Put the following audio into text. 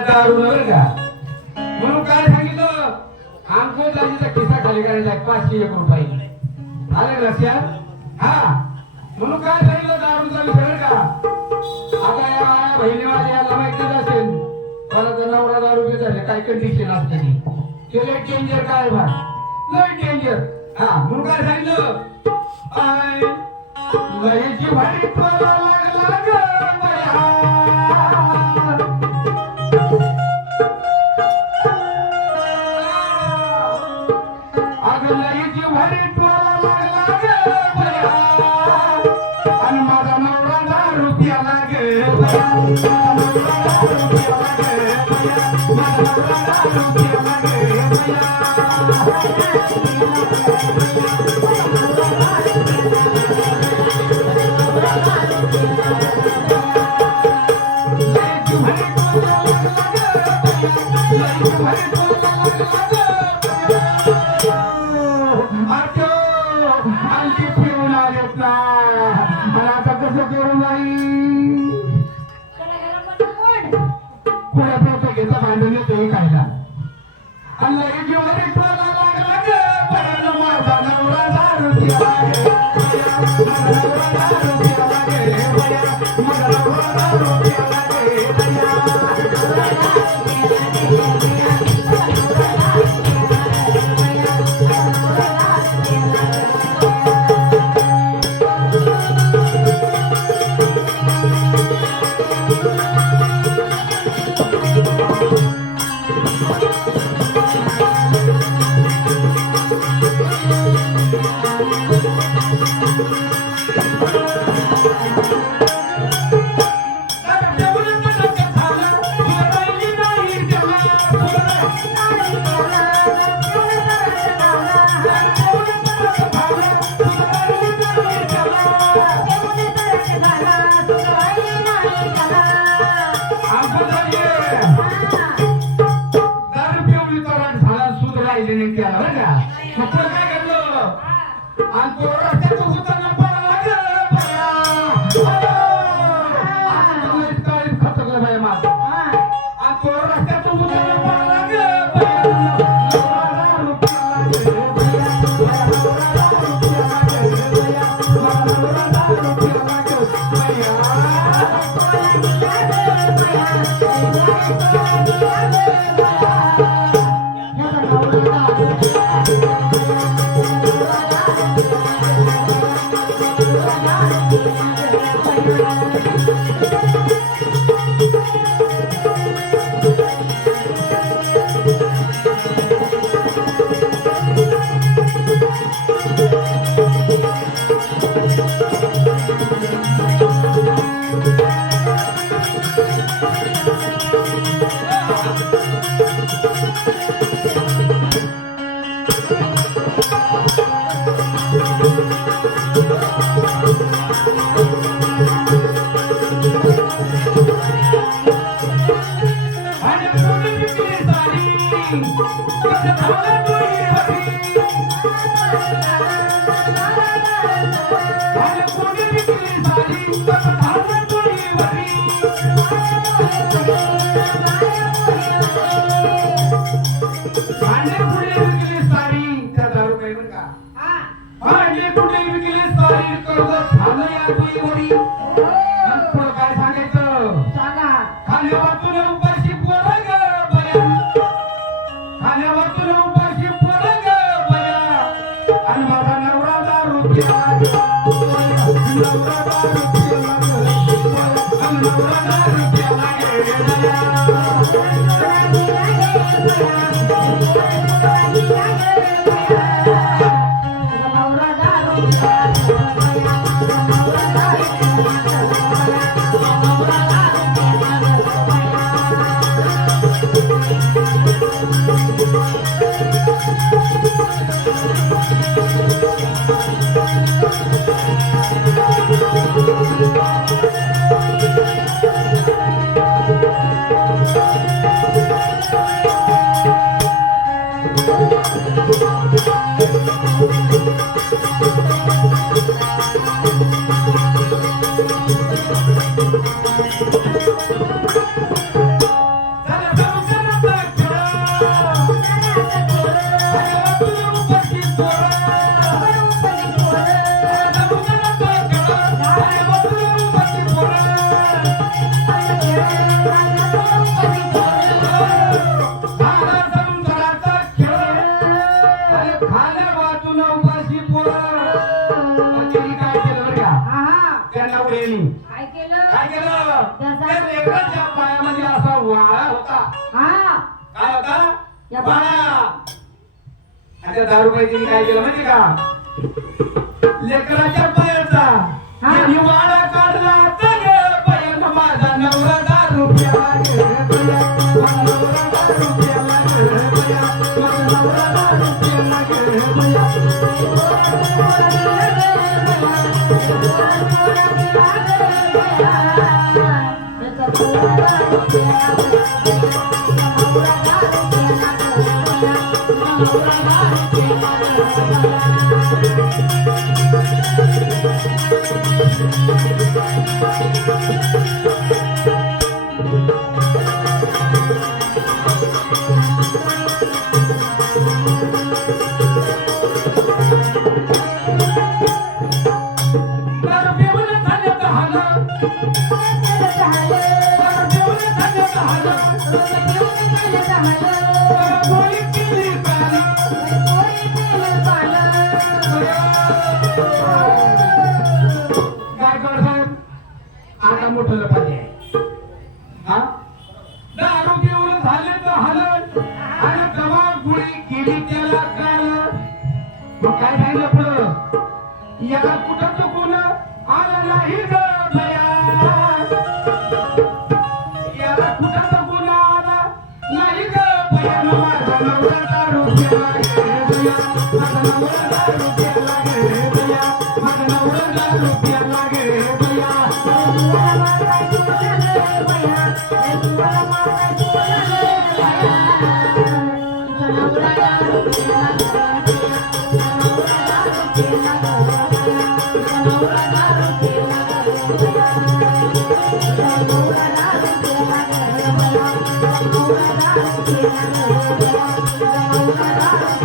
दारू नव्हे का म्हणून काय सांगितलं आमचं दाजीचा खिस्सा खाली करायचा 501 रुपये आले लक्षात हा म्हणून काय सांगितलं दारूचा विषय का आता या बहिणी माझ्या याला माहितीच असेल मला तर नवरा दारू घेत झाले काय कंडिशन असते ते लय डेंजर काय बा लय डेंजर हा म्हणून काय सांगितलं लयची भारी तुला लागला ग बया बाळा होता. हा काय होता? या बाळा. आता दारूबाईजीने काय केलं माहिती का? लेकराच्या पायाचा हा. निवाडा काढला तर बयान माझा नवरा दारू प्याला गे बया. माझा नवरा दारू प्याला गे बया. माझा नवरा दारू प्याला गे बया. दारू पिऊन झालं तर हालं. दारू पिऊन झालं तर हालं. गोळी केली कालं. गायकवाड साहेब, आता मोठं लपाटे आहे. हा? दारू पिऊन झाले तर हालं. आणि दवा गोळी केली त्याला कालं. मग काय सांगितलं पुढं? याला कुठं चुकून आला नाही ग बया. याला कुठं चुकून आला नाही ग बया. माझा नवरा दारू प्याला गे बया. माझा नवरा दारू प्याला गे बया. माझा नवरा दारू प्याला गे बया. Thank you.